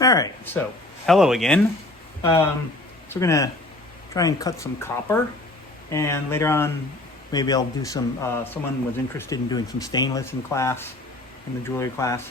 All right, so hello again. So we're gonna try and cut some copper, and later on, maybe I'll do some. Someone was interested in doing some stainless in class, in the jewelry class,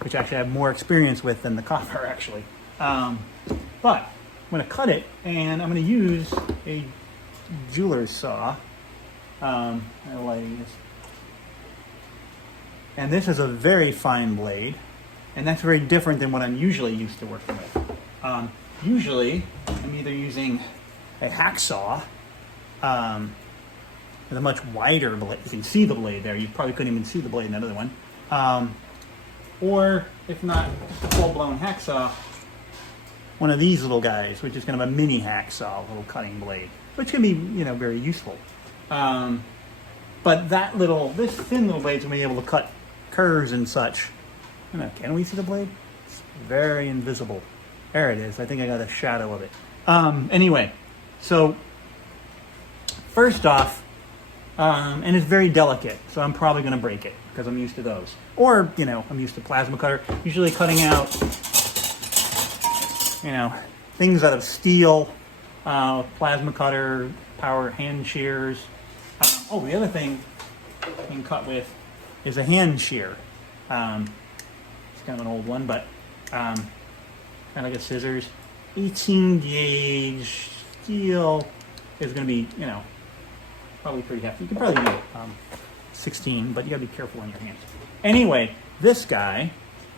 which actually I have more experience with than the copper actually. But I'm gonna cut it, and I'm gonna use a jeweler's saw. I'm lighting this, and this is a very fine blade. And that's very different than what I'm usually used to working with. Usually, I'm either using a hacksaw with a much wider blade. You can see the blade there. You probably couldn't even see the blade in that other one. Or, if not, just a full-blown hacksaw, one of these little guys, which is kind of a mini hacksaw, little cutting blade, which can be, very useful. But this thin little blade's going to be able to cut curves and such. Can we see the blade? It's very invisible. There it is. I think I got a shadow of it. Anyway, so first off, and it's very delicate, so I'm probably going to break it because I'm used to those. Or, I'm used to plasma cutter, usually cutting out, things out of steel, plasma cutter, power hand shears. The other thing you can cut with is a hand shear. Kind of an old one, but kind of like a scissors. 18 gauge steel is going to be, probably pretty hefty. You can probably do 16, but you got to be careful on your hands. Anyway, this guy,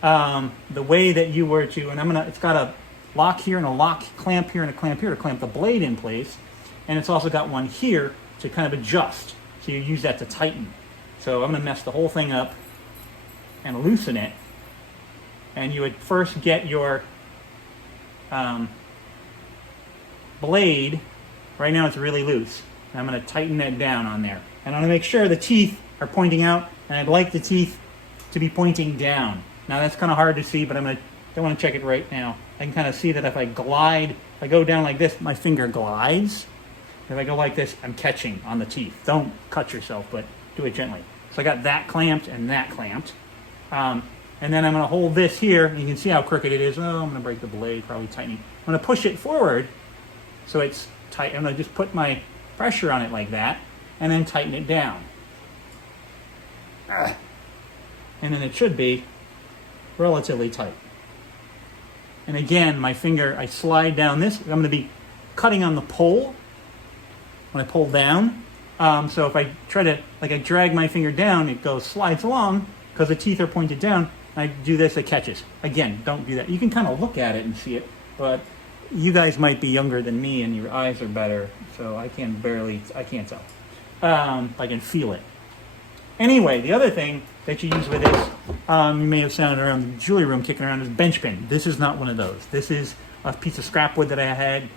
the way that you were to, and it's got a lock here and a lock clamp here and a clamp here to clamp the blade in place, and it's also got one here to kind of adjust. So you use that to tighten. So I'm going to mess the whole thing up and loosen it. And you would first get your blade. Right now it's really loose. And I'm going to tighten that down on there. And I'm going to make sure the teeth are pointing out, and I'd like the teeth to be pointing down. Now that's kind of hard to see, but don't want to check it right now. I can kind of see that if I go down like this, my finger glides. If I go like this, I'm catching on the teeth. Don't cut yourself, but do it gently. So I got that clamped and that clamped. And then I'm going to hold this here. You can see how crooked it is. I'm going to break the blade, probably tightening. I'm going to push it forward so it's tight. I'm going to just put my pressure on it like that and then tighten it down. And then it should be relatively tight. And again, my finger, I slide down this. I'm going to be cutting on the pole when I pull down. So if I try to, I drag my finger down, it slides along because the teeth are pointed down. I do this, it catches. Again, don't do that. You can kind of look at it and see it, but you guys might be younger than me and your eyes are better, so I can't tell. I can feel it. Anyway, the other thing that you use with this, you may have sounded around the jewelry room kicking around, is bench pin. This is not one of those. This is a piece of scrap wood that I had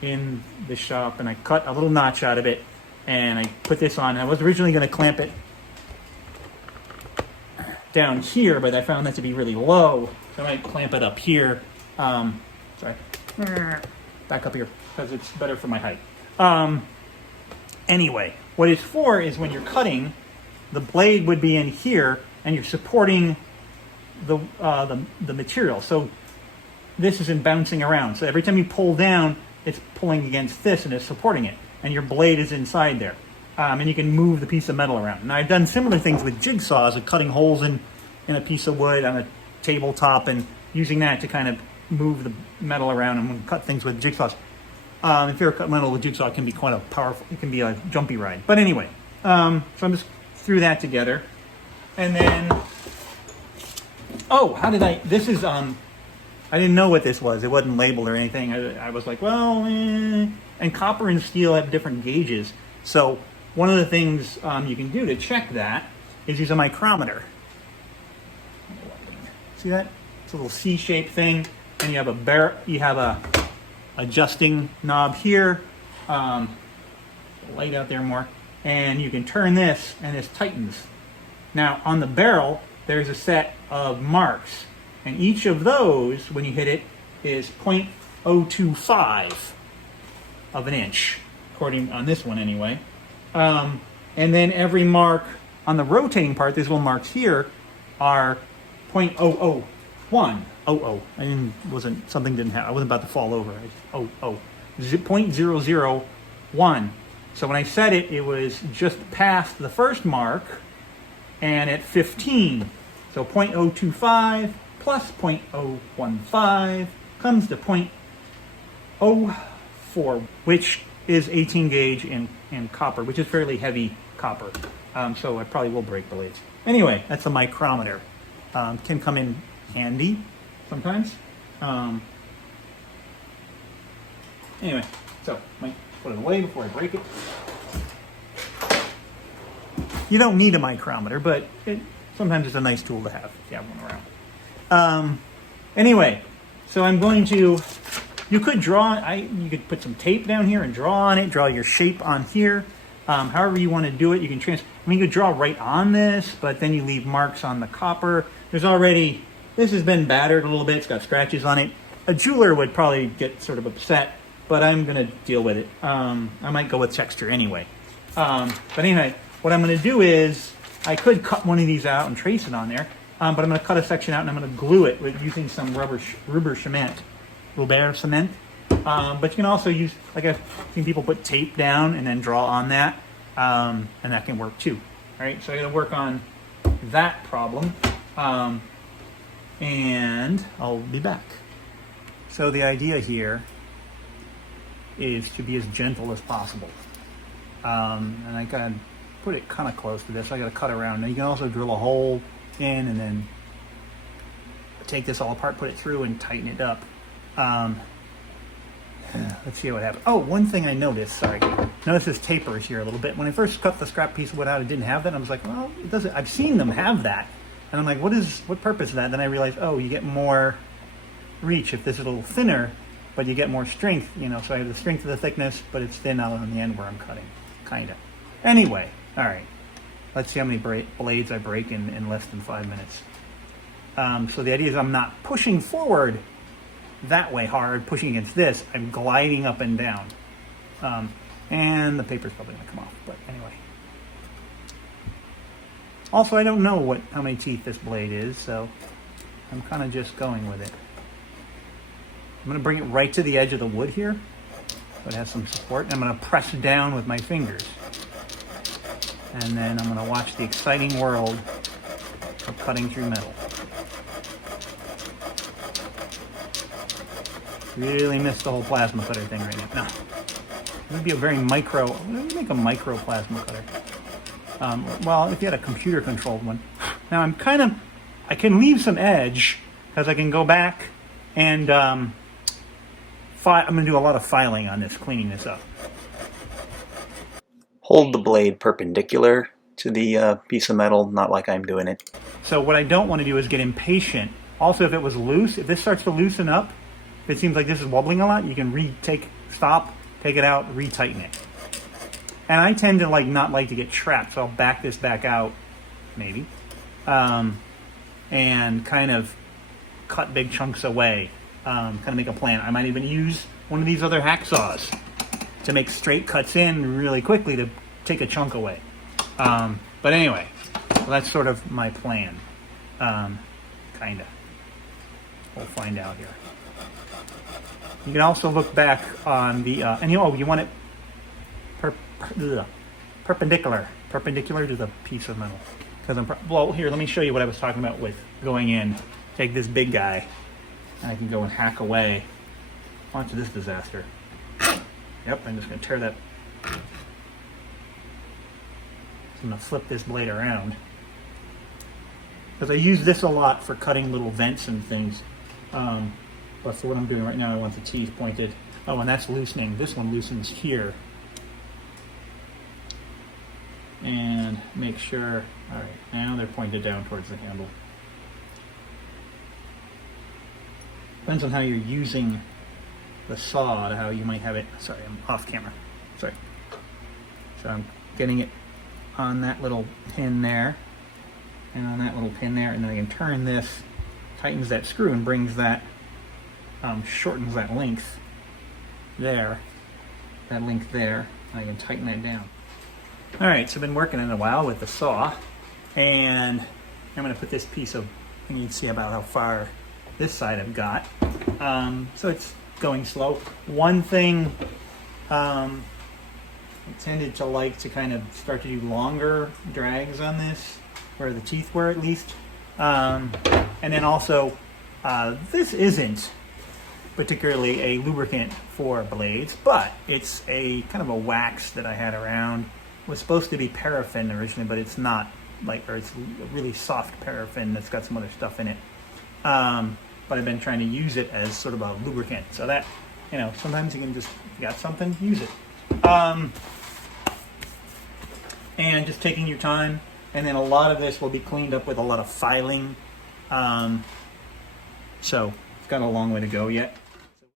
in the shop, and I cut a little notch out of it, and I put this on. I was originally going to clamp it down here, but I found that to be really low, so I might clamp it up here. Back up here, because it's better for my height. Anyway, what it's for is when you're cutting, the blade would be in here, and you're supporting the material. So this isn't bouncing around. So every time you pull down, it's pulling against this, and it's supporting it, and your blade is inside there. And you can move the piece of metal around. Now, I've done similar things with jigsaws, of cutting holes in a piece of wood on a tabletop and using that to kind of move the metal around and cut things with jigsaws. If you're cut metal with jigsaw, it can be quite it can be a jumpy ride. But anyway, so I'm just threw that together. And then, this is, I didn't know what this was. It wasn't labeled or anything. I was like, and copper and steel have different gauges. So one of the things you can do to check that is use a micrometer. See that? It's a little C-shaped thing, and you have a adjusting knob here. Light out there more, and you can turn this, and this tightens. Now on the barrel, there's a set of marks, and each of those, when you hit it, is 0.025 of an inch, according on this one anyway. And then every mark on the rotating part, these little marks here, are 0.00 1. Something didn't happen. I wasn't about to fall over. 0.001. So when I set it, it was just past the first mark and at 15. So 0.025 plus 0.015 comes to 0.04, which is 18 gauge in copper, which is fairly heavy copper. So I probably will break blades. Anyway, that's a micrometer. Can come in handy sometimes. Anyway, so might put it away before I break it. You don't need a micrometer, but sometimes it's a nice tool to have if you have one around. Anyway, so I'm going to, you could draw, you could put some tape down here and draw on it, draw your shape on here. However you want to do it, you can you could draw right on this, but then you leave marks on the copper. This has been battered a little bit, it's got scratches on it. A jeweler would probably get sort of upset, but I'm going to deal with it. I might go with texture anyway. But anyway, what I'm going to do is, I could cut one of these out and trace it on there, but I'm going to cut a section out and I'm going to glue it with using some rubber cement. But you can also use, like I've seen people put tape down and then draw on that, and that can work too. All right, so I'm going to work on that problem, and I'll be back. So the idea here is to be as gentle as possible. And I gotta put it kind of close to this. I gotta cut around. Now you can also drill a hole in and then take this all apart, put it through and tighten it up. Let's see what happens. Oh, one thing I noticed, sorry. Notice this tapers here a little bit. When I first cut the scrap piece of wood out, it didn't have that. I was like, well, it doesn't. I've seen them have that. And I'm like, what purpose is that? Then I realized, oh, you get more reach if this is a little thinner, but you get more strength, so I have the strength of the thickness, but it's thin out on the end where I'm cutting, kind of. Anyway, all right, let's see how many blades I break in less than 5 minutes. So the idea is I'm not pushing forward that way hard, pushing against this, I'm gliding up and down. And the paper's probably gonna come off, but anyway. Also, I don't know how many teeth this blade is, so I'm kind of just going with it. I'm going to bring it right to the edge of the wood here, so it has some support. And I'm going to press down with my fingers. And then I'm going to watch the exciting world of cutting through metal. Really missed the whole plasma cutter thing right now. No. It would be a very micro, let me make a micro plasma cutter. Well, if you had a computer controlled one. Now I can leave some edge, because I can go back and I'm going to do a lot of filing on this, cleaning this up. Hold the blade perpendicular to the piece of metal, not like I'm doing it. So what I don't want to do is get impatient. Also, if it was loose, if this starts to loosen up, if it seems like this is wobbling a lot, you can stop, take it out, retighten it. And I tend to not like to get trapped, so I'll back this back out, maybe, and kind of cut big chunks away. Kind of make a plan. I might even use one of these other hacksaws to make straight cuts in really quickly to take a chunk away. But anyway, well, that's sort of my plan. Kind of. We'll find out here. You can also look back on the, you want it perpendicular to the piece of metal. Well, here, let me show you what I was talking about with going in. Take this big guy, and I can go and hack away. Watch this disaster. Yep, I'm just going to tear that. So I'm going to flip this blade around. Because I use this a lot for cutting little vents and things. But for what I'm doing right now, I want the teeth pointed. Oh, and that's loosening. This one loosens here. And make sure, all right, now they're pointed down towards the handle. Depends on how you're using the saw, to how you might have it. Sorry, I'm off camera. Sorry. So I'm getting it on that little pin there, and on that little pin there, and then I can turn this, tightens that screw and brings that, shortens that length there, and I can tighten that down. All right, so I've been working in a while with the saw, and I'm going to put this piece of, you can see about how far this side I've got. So it's going slow. One thing, I tended to like to kind of start to do longer drags on this, where the teeth were at least. And then also, this isn't particularly a lubricant for blades, but it's a kind of a wax that I had around. It was supposed to be paraffin originally, but it's not, like, or it's a really soft paraffin that's got some other stuff in it. But I've been trying to use it as sort of a lubricant, so that, you know, sometimes you can just, if you got something, use it. And just taking your time, and then a lot of this will be cleaned up with a lot of filing. So it's got a long way to go yet.